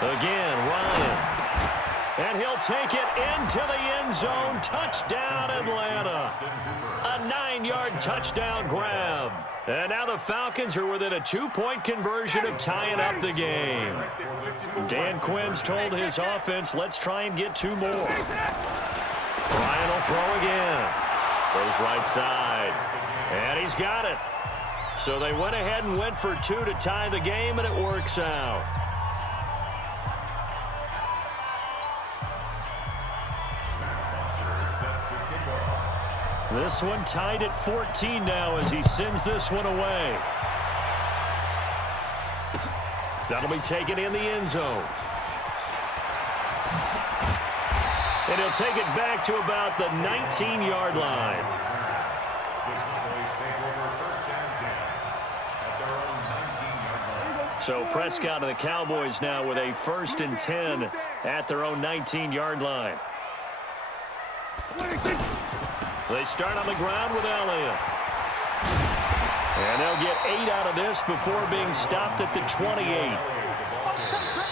Again, Ryan. And he'll take it into the end zone. Touchdown, Atlanta. A 9-yard touchdown grab. And now the Falcons are within a 2-point conversion of tying up the game. Dan Quinn's told his offense, let's try and get 2 more. Ryan will throw again. Goes right side. And he's got it. So they went ahead and went for 2 to tie the game, and it works out. This one tied at 14 now as he sends this one away. That'll be taken in the end zone. And he'll take it back to about the 19-yard line. So Prescott and the Cowboys now with a 1st and 10 at their own 19-yard line. They start on the ground with Elliott. And they'll get 8 out of this before being stopped at the 28.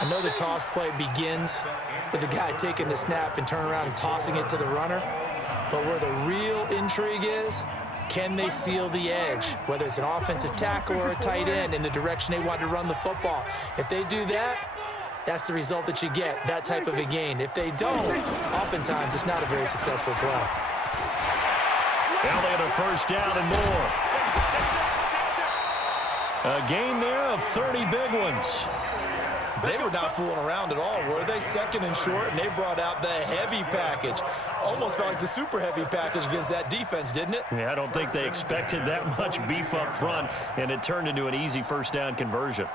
I know the toss play begins with the guy taking the snap and turning around and tossing it to the runner. But where the real intrigue is, can they seal the edge, whether it's an offensive tackle or a tight end, in the direction they want to run the football? If they do that, that's the result that you get, that type of a gain. If they don't, oftentimes it's not a very successful play. Elliott a 1st down and more. A gain there of 30 big ones. They were not fooling around at all, were they? 2nd and short, and they brought out the heavy package. Almost felt like the super heavy package against that defense, didn't it? Yeah, I don't think they expected that much beef up front, and it turned into an easy 1st down conversion.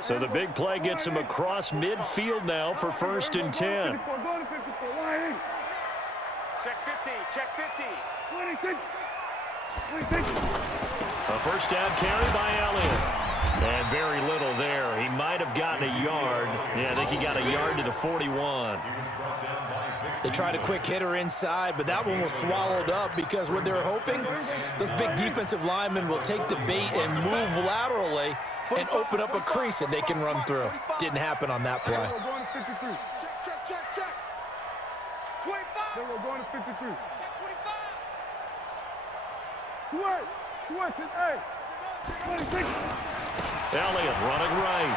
So the big play gets him across midfield now for 1st and 10. Check 50, check 50. A 1st down carry by Elliott. And very little there. He might have gotten a yard. Yeah, I think he got a yard to the 41. They tried a quick hitter inside, but that one was swallowed up because what they're hoping, those big defensive linemen will take the bait and move laterally and open up a crease that they can run through. Didn't happen on that play. Check, check, check, check. 25. We're going to 53. Check 25. Switch it, hey. 26. Elliott running right.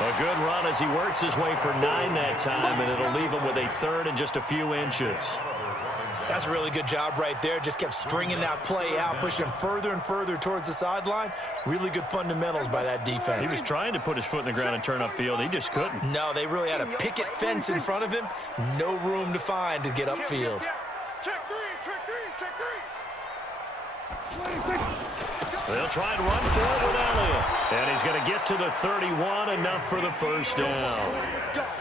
A good run as he works his way for 9 that time, and it'll leave him with a 3rd and just a few inches. That's a really good job right there. Just kept stringing that play out, pushing him further and further towards the sideline. Really good fundamentals by that defense. He was trying to put his foot in the ground and turn upfield. He just couldn't. No, they really had a picket fence in front of him. No room to find to get upfield. Check 3, check 3, check 3. 26. They'll try and run for it with Elliott. And he's going to get to the 31, enough for the 1st down.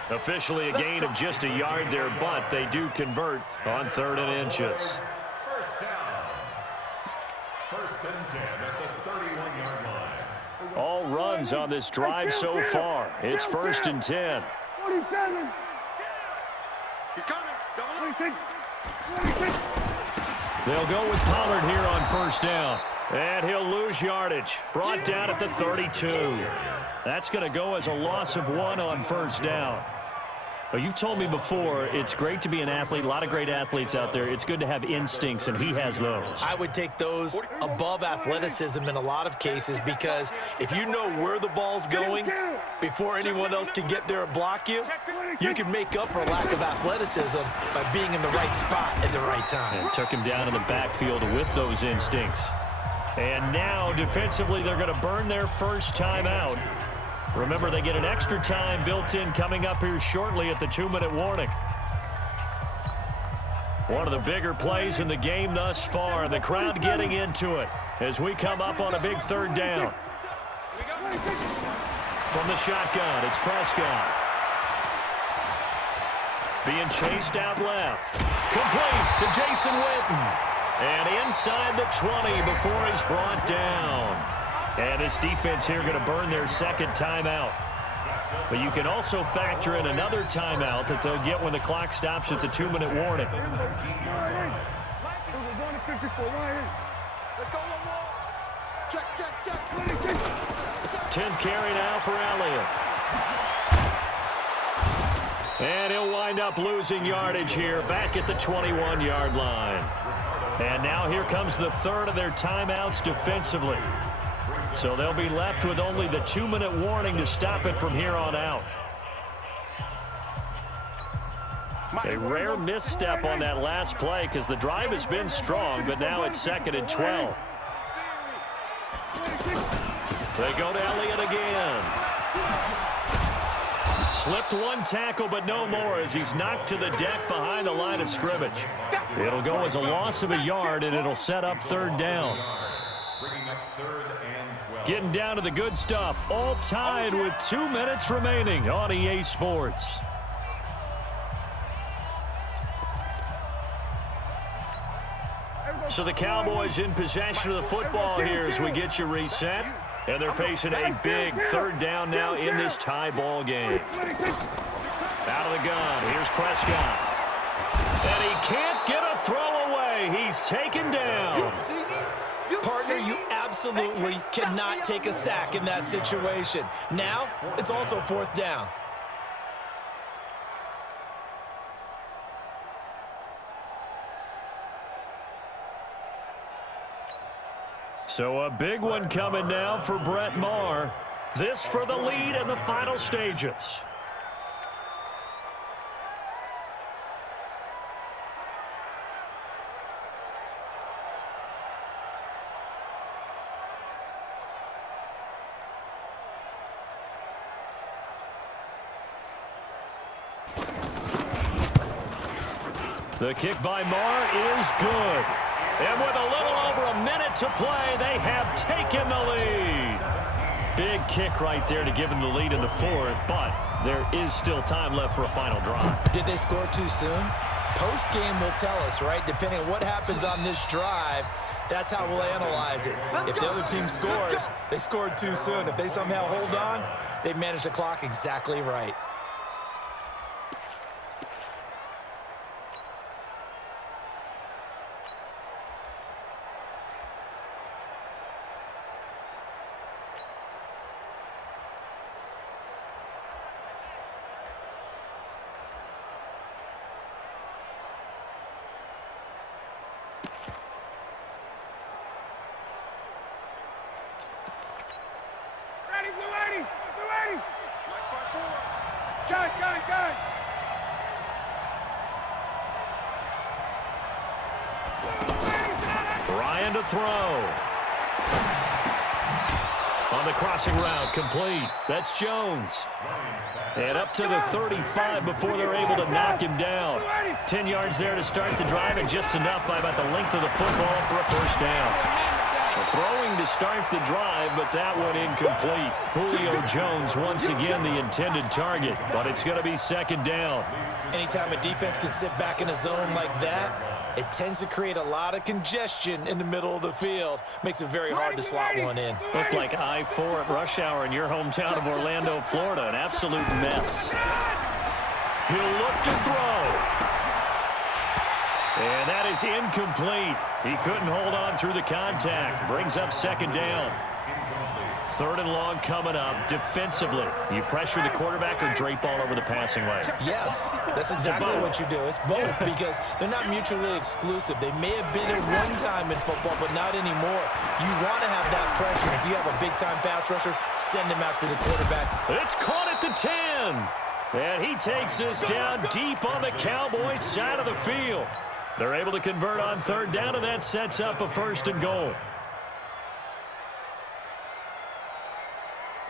Officially a gain of just a yard there, but they do convert on 3rd and inches. 1st down. 1st and 10 at the 31-yard line. All runs on this drive so far. It's 1st and 10. 47. He's coming. Double up. 26. 26. They'll go with Pollard here on 1st down. And he'll lose yardage. Brought down at the 32. That's going to go as a loss of 1 on 1st down. Well, you've told me before, it's great to be an athlete. A lot of great athletes out there. It's good to have instincts, and he has those. I would take those above athleticism in a lot of cases, because if you know where the ball's going before anyone else can get there and block you, you can make up for a lack of athleticism by being in the right spot at the right time. And took him down in the backfield with those instincts. And now, defensively, they're going to burn their 1st time out. Remember, they get an extra time built in coming up here shortly at the 2-minute warning. One of the bigger plays in the game thus far, and the crowd getting into it as we come up on a big 3rd down. From the shotgun, it's Prescott. Being chased out left. Complete to Jason Witten. And inside the 20 before he's brought down. And this defense here going to burn their 2nd timeout. But you can also factor in another timeout that they'll get when the clock stops at the 2-minute warning. We're going to 54. Let's go one more. Check, check, check. 10th carry now for Elliott. And he'll wind up losing yardage here back at the 21-yard line. And now here comes the third of their timeouts defensively. So they'll be left with only the 2-minute warning to stop it from here on out. A rare misstep on that last play because the drive has been strong, but now it's 2nd and 12. They go to Elliott again. Slipped one tackle, but no more as he's knocked to the deck behind the line of scrimmage. It'll go as a loss of a yard, and it'll set up 3rd down. Getting down to the good stuff, all tied with 2 minutes remaining on EA Sports. So the Cowboys in possession of the football here as we get you reset. And they're facing a big 3rd down now in this tie ball game. Out of the gun, here's Prescott. And he can't get a throw away. He's taken down. Partner, you absolutely cannot take a sack in that situation. Now, it's also 4th down. So a big one coming now for Brett Maher. This for the lead in the final stages. The kick by Maher is good. And with a little over a minute to play, they have taken the lead. Big kick right there to give them the lead in the 4th, but there is still time left for a final drive. Did they score too soon? Post-game will tell us, right? Depending on what happens on this drive, that's how we'll analyze it. If the other team scores, they scored too soon. If they somehow hold on, they managed the clock exactly right. Got it. Ryan to throw. On the crossing route, complete. That's Jones. And up to the 35 before they're able to knock him down. 10 yards there to start the drive, and just enough by about the length of the football for a 1st down. Throwing to start the drive, but that one incomplete. Julio Jones once again the intended target, but it's going to be 2nd down. Anytime a defense can sit back in a zone like that, it tends to create a lot of congestion in the middle of the field. Makes it very hard to slot one in. Looked like I-4 at rush hour in your hometown of Orlando, Florida. An absolute mess. He'll look to throw. And that is incomplete. He couldn't hold on through the contact. Brings up 2nd down. 3rd and long coming up. Defensively, you pressure the quarterback or drape all over the passing lane? Yes, that's exactly what you do. It's both because they're not mutually exclusive. They may have been at one time in football, but not anymore. You want to have that pressure. If you have a big-time pass rusher, send him after the quarterback. It's caught at the 10. And he takes this down deep on the Cowboys side of the field. They're able to convert on 3rd down, and that sets up a 1st and goal.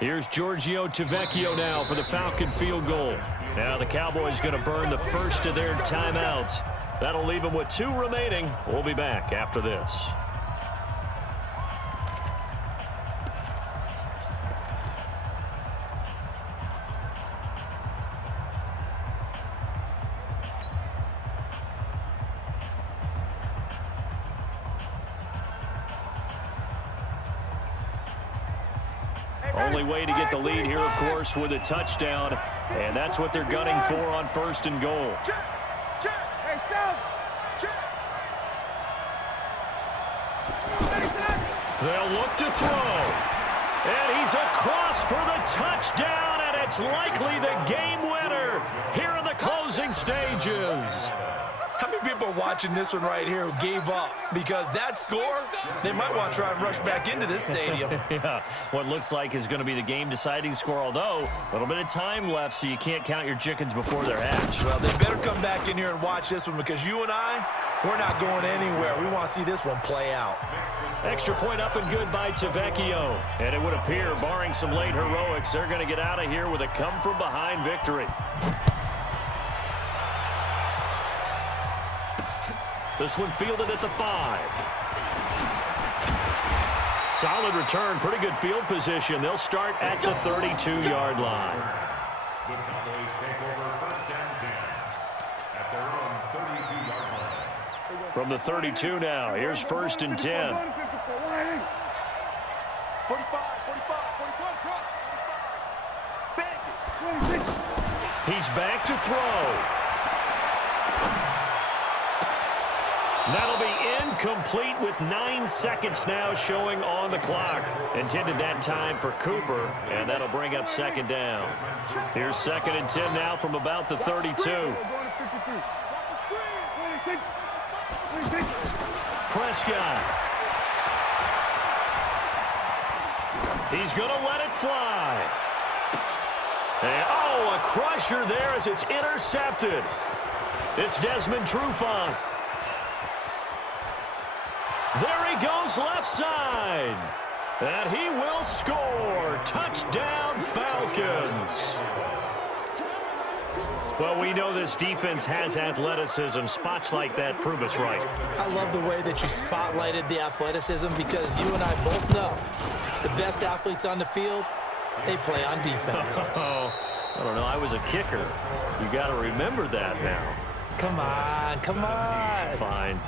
Here's Giorgio Tavecchio now for the Falcon field goal. Now the Cowboys going to burn the first of their timeouts. That'll leave them with 2 remaining. We'll be back after this. Only way to get the lead here, of course, with a touchdown. And that's what they're gunning for on 1st and goal. Hey, South. They'll look to throw. And he's across for the touchdown, and it's likely the game winner here in the closing stages. How many people are watching this one right here who gave up? Because that score, they might want to try and rush back into this stadium. Yeah, what looks like is going to be the game-deciding score, although a little bit of time left, so you can't count your chickens before they're hatched. Well, they better come back in here and watch this one, because you and I, we're not going anywhere. We want to see this one play out. Extra point up and good by Tavecchio. And it would appear, barring some late heroics, they're going to get out of here with a come-from-behind victory. This one fielded at the 5. Solid return, pretty good field position. They'll start at the 32-yard line. The Cowboys take over 1st and 10 at their own 32-yard line. From the 32 now, here's 1st and 10. 45, 45, 45. Bang it. He's back to throw. That'll be incomplete with 9 seconds now showing on the clock. Intended that time for Cooper, and that'll bring up 2nd down. Here's 2nd and 10 now from about the 32. Prescott. He's going to let it fly. And, oh, a crusher there as it's intercepted. It's Desmond Trufant. There he goes left side. And he will score. Touchdown, Falcons. Well, we know this defense has athleticism. Spots like that prove us right. I love the way that you spotlighted the athleticism, because you and I both know the best athletes on the field, they play on defense. Oh, I don't know. I was a kicker. You got to remember that now. Come on, come on. Fine.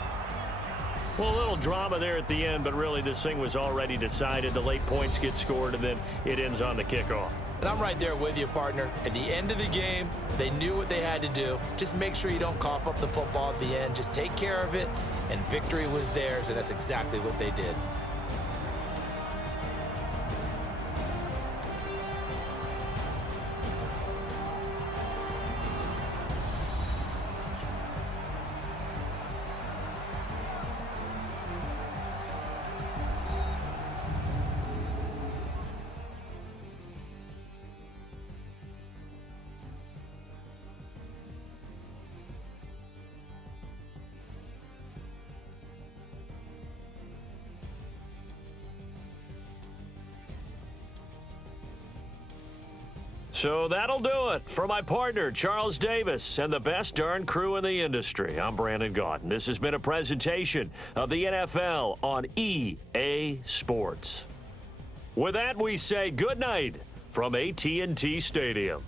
Well, a little drama there at the end, but really this thing was already decided. The late points get scored, and then it ends on the kickoff. And I'm right there with you, partner. At the end of the game, they knew what they had to do. Just make sure you don't cough up the football at the end. Just take care of it, and victory was theirs, and that's exactly what they did. So that'll do it for my partner, Charles Davis, and the best darn crew in the industry. I'm Brandon Gaudin. This has been a presentation of the NFL on EA Sports. With that, we say good night from AT&T Stadium.